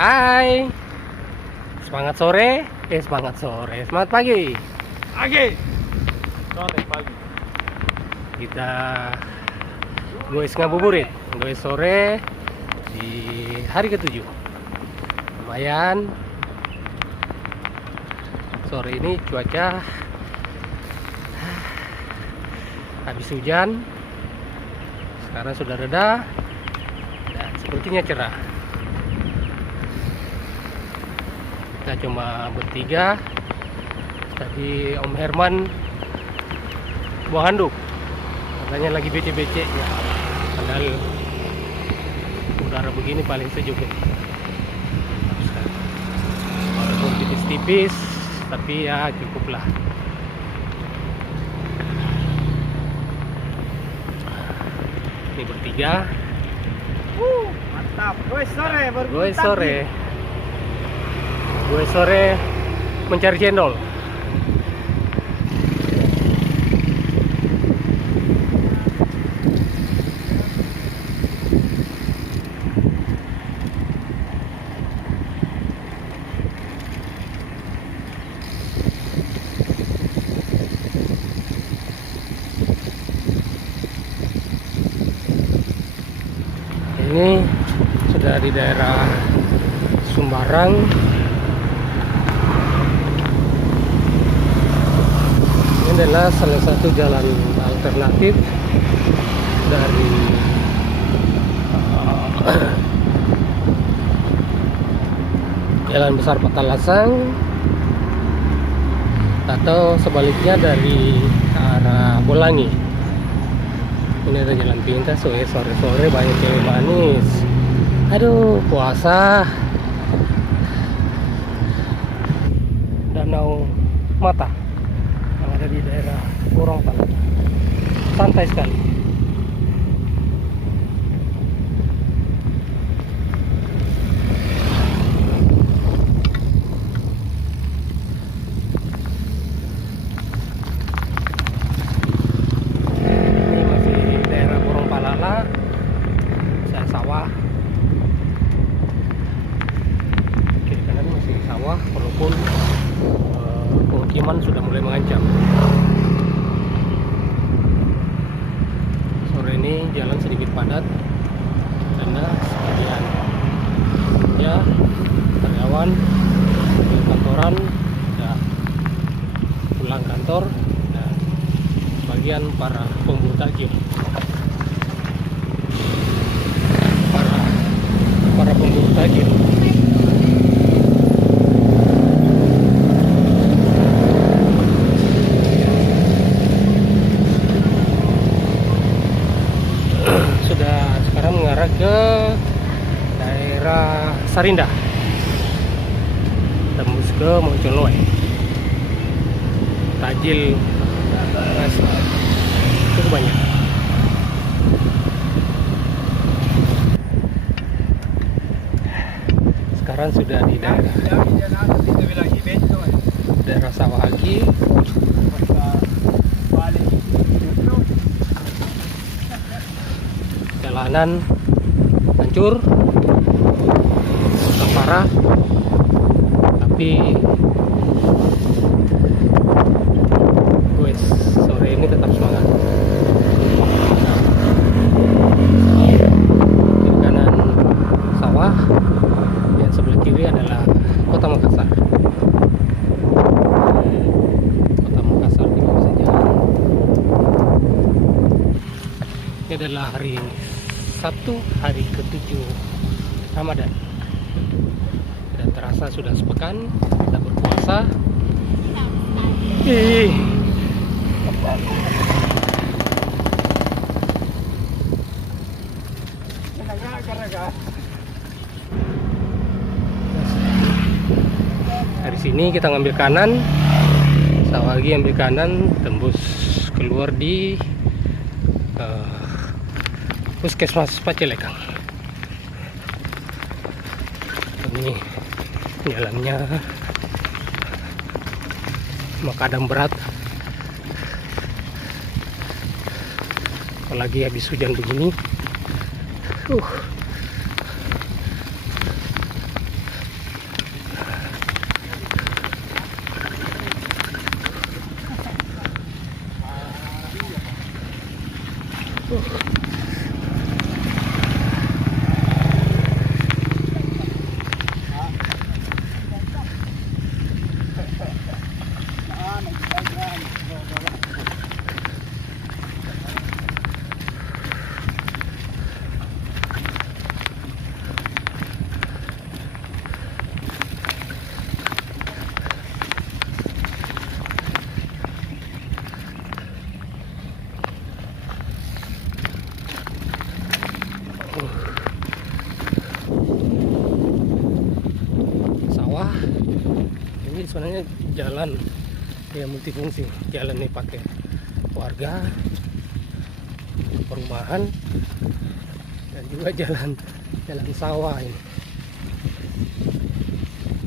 Hai, semangat sore, semangat pagi. Sore pagi. Kita goes ngabuburit, goes sore di hari ke-7. Lumayan. Sore ini cuaca habis hujan, sekarang sudah reda dan sepertinya cerah. Kita cuma bertiga. Tadi Om Herman buang handuk, katanya lagi becek-becek ya. Padahal udara begini paling sejuk nih. Walaupun tipis-tipis, tapi ya cukup lah. Ini bertiga. Mantap. Gue sore mencari cendol. Ini sudah di daerah Sumbarang. Ini adalah salah satu jalan alternatif dari Jalan Besar Petalasang, atau sebaliknya dari arah Bolangi. Ini ada jalan pintas, sore-sore banyak cewek manis. Aduh, puasa. Danau Mata yang ada di daerah Gorontalo. Santai sekali. Ini masih daerah Gorontalo, saya sawah. Kiri kanan masih sawah, walaupun pemukiman sudah mulai mengancam. Sore ini jalan sedikit padat karena sebagian ya karyawan di kantoran sudah pulang kantor dan sebagian para pemburu takjil. Para pemburu takjil. Sudah sekarang mengarah ke daerah Sarinda, tembus ke Moncoloe. Tajil nasi cukup banyak. Sekarang sudah di daerah Sawahagi. Jalanan hancur, rusak parah, tapi gue sore ini tetap semangat. Kiri kanan sawah, yang sebelah kiri adalah Kota Makassar. Kota Makassar tidak bisa jalan. Ini adalah hari Sabtu, hari ke-7 Ramadan. Dan terasa sudah sepekan kita berpuasa. Dari sini kita ngambil kanan, Sawahagi ambil kanan, tembus keluar di Puskesmas Pacelekang. Ini jalannya makadam berat, apalagi habis hujan begini. sebenarnya jalan yang multifungsi. Jalan ini pakai warga, perumahan, dan juga jalan sawah ini.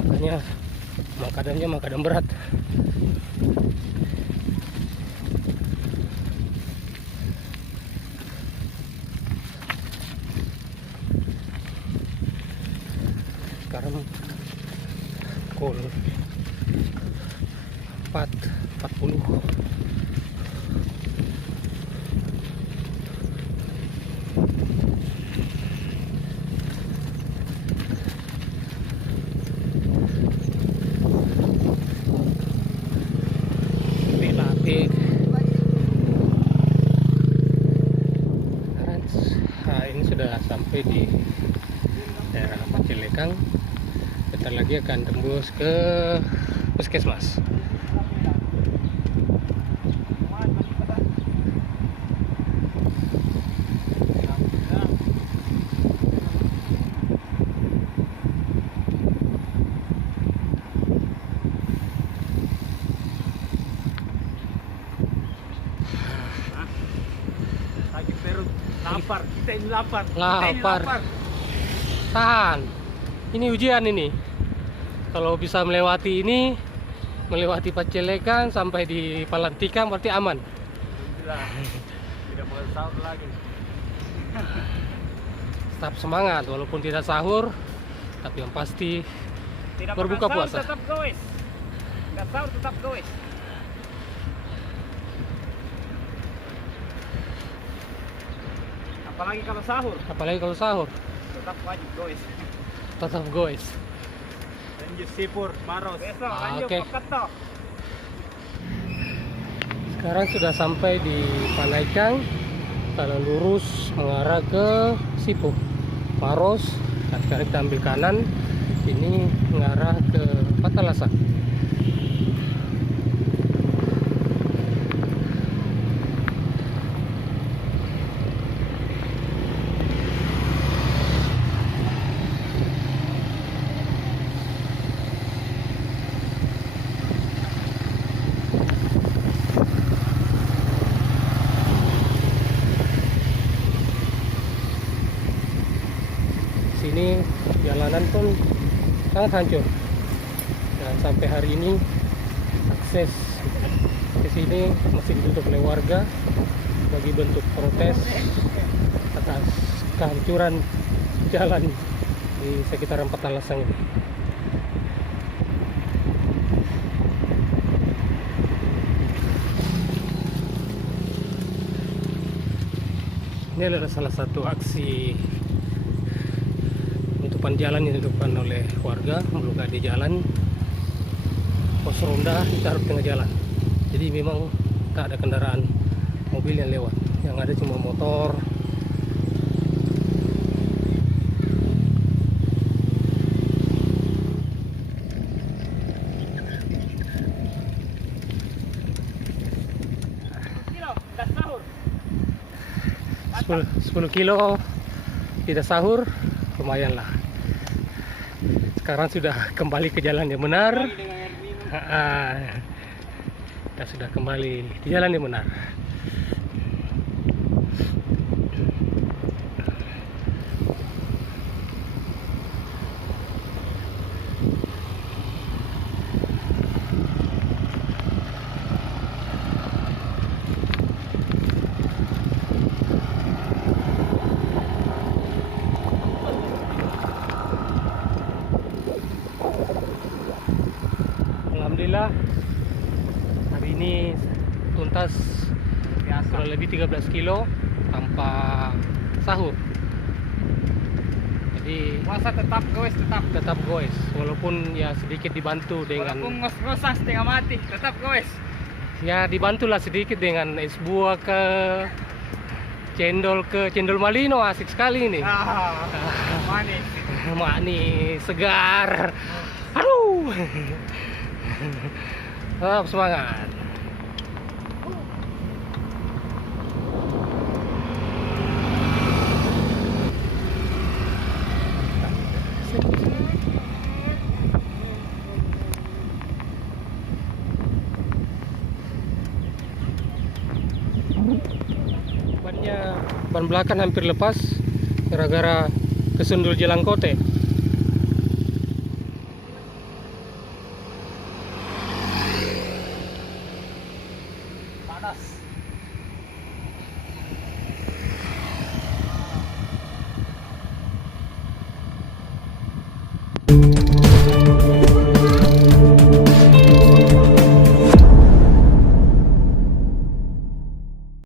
Makanya makadamnya makadam berat. Sekarang pukul 4.40. Nah, ini sudah sampai di daerah Pacilekang. Bentar lagi akan tembus ke puskesmas. Lapar, kita ini lapar. Lapar. Tahan. Ini ujian ini. Kalau bisa melewati ini, melewati Pacilekang sampai di Palantikang berarti aman. Alhamdulillah. Tidak mau sahur lagi. Tetap semangat walaupun tidak sahur, tapi yang pasti Tidak berbuka makan sahur, puasa. tetap goes. Tidak sahur tetap goes. Apalagi kalau sahur, tetap wajib goes. Tetap goes. Lanjut sipur, maros. Besok lanjut Oke. Peketo. Sekarang sudah sampai di Panaikang. Jalan lurus mengarah ke Sipu Maros. Nah, sekarang kita ambil kanan. Ini mengarah ke Patalasa. Sini jalanan pun sangat hancur, dan sampai hari ini akses ke sini masih ditutup oleh warga sebagai bentuk protes atas kehancuran jalan di sekitaran Patalasang ini. Ini adalah salah satu aksi penutupan jalan yang ditentukan oleh warga, memblokade jalan. Pos ronda ditaruh di tengah jalan, jadi memang tak ada kendaraan mobil yang lewat, yang ada cuma motor. Kilo, tidak sahur. 10 kilo tidak sahur, lumayan lah. Sekarang sudah kembali ke jalan yang benar. Lagi dengan air minum. Kita sudah kembali di jalan yang benar. Alhamdulillah hari ini tuntas kurang lebih 13 kilo tanpa sahur. Jadi Puasa tetap goes, tetap goes, walaupun ya sedikit dibantu dengan walaupun ngos-ngosan setengah mati, tetap goes. ya dibantulah sedikit dengan es buah ke cendol malino, asik sekali ini. Manis. Manis, segar. Aduh. Tetap semangat. ban belakang hampir lepas gara-gara kesundul jalan kote. Panas.